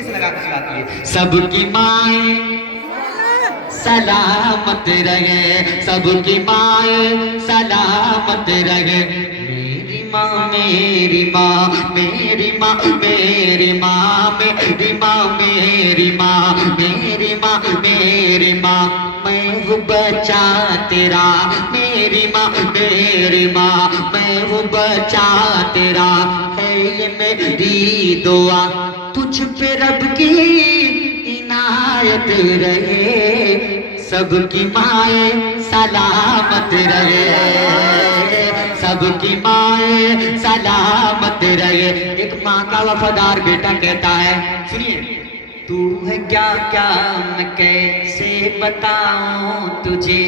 लगा कर गाती है, सबकी माए सलामत रहे, सबकी माए सलामत रहे। मेरी माँ मेरी माँ मेरी माँ मेरी माँ मेरी माँ मेरी माँ मेरी माँ मेरी माँ, मैं हूँ बच्चा तेरा मेरी माँ मेरी माँ, मैं हूँ बच्चा तेरा। है ये मेरी दुआ तुझ पे रब की इनायत रहे, सबकी माए सलामत रहे, सबकी माए सलामत रहे। एक माँ का वफादार बेटा कहता है, सुनिए, तू है क्या क्या मैं कैसे बताऊं तुझे,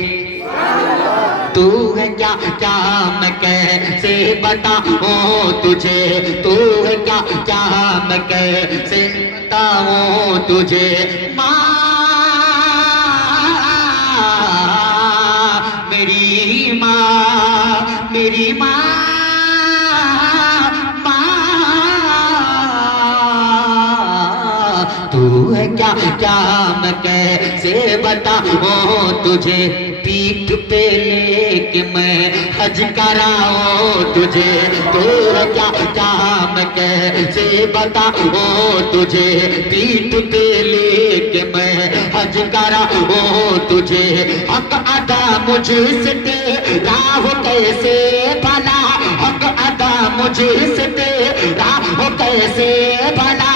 तू है क्या क्या मैं कैसे बताऊं तुझे, तू है क्या क्या मैं कैसे बताऊं तुझे। माँ मेरी माँ मेरी माँ तू है क्या क्या मैं कैसे बताऊं तुझे। पीठ पे लेके मैं हज कराऊं तुझे, तू है क्या क्या मैं कैसे बताऊं तुझे। पीठ पे लेके मैं हज कराऊं तुझे। हक अदा मुझसे तेरा हो कैसे भला, हक अदा मुझसे तेरा हो कैसे भला।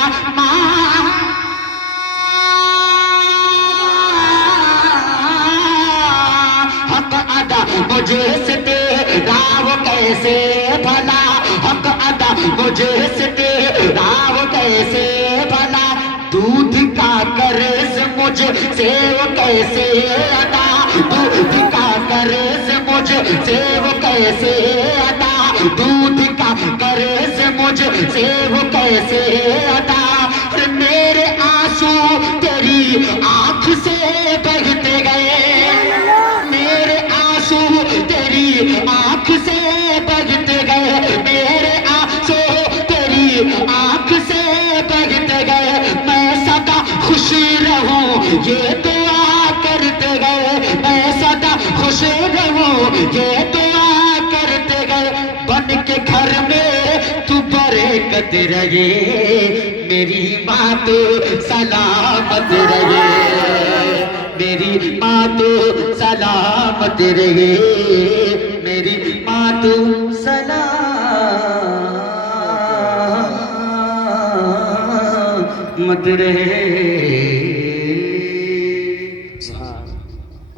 हक अदा मुझे से तेरा वो कैसे भला, हक अदा मुझे से तेरा वो कैसे भला। दूध का कर्ज मुझे से वो कैसे अदा, दूध का कर्ज मुझे से वो कैसे अदा, दूध का कर्ज मुझे से वो कैसे अदा। मेरे आंसू तेरी आंख से बहते गए, मेरे आंसू तेरी आंख से बहते गए, मेरे आंसू तेरी आंख से बहते गए। मैं सदा खुश रहूं ये दुआ करते गए, मैं सदा खुश रहूं ये दुआ करते गए। बन के घर में तू बरकत रहे, मेरी माँ तो सलामत रहे, मेरी माँ तो सलामत रहे, मेरी माँ तो सलामत रहे।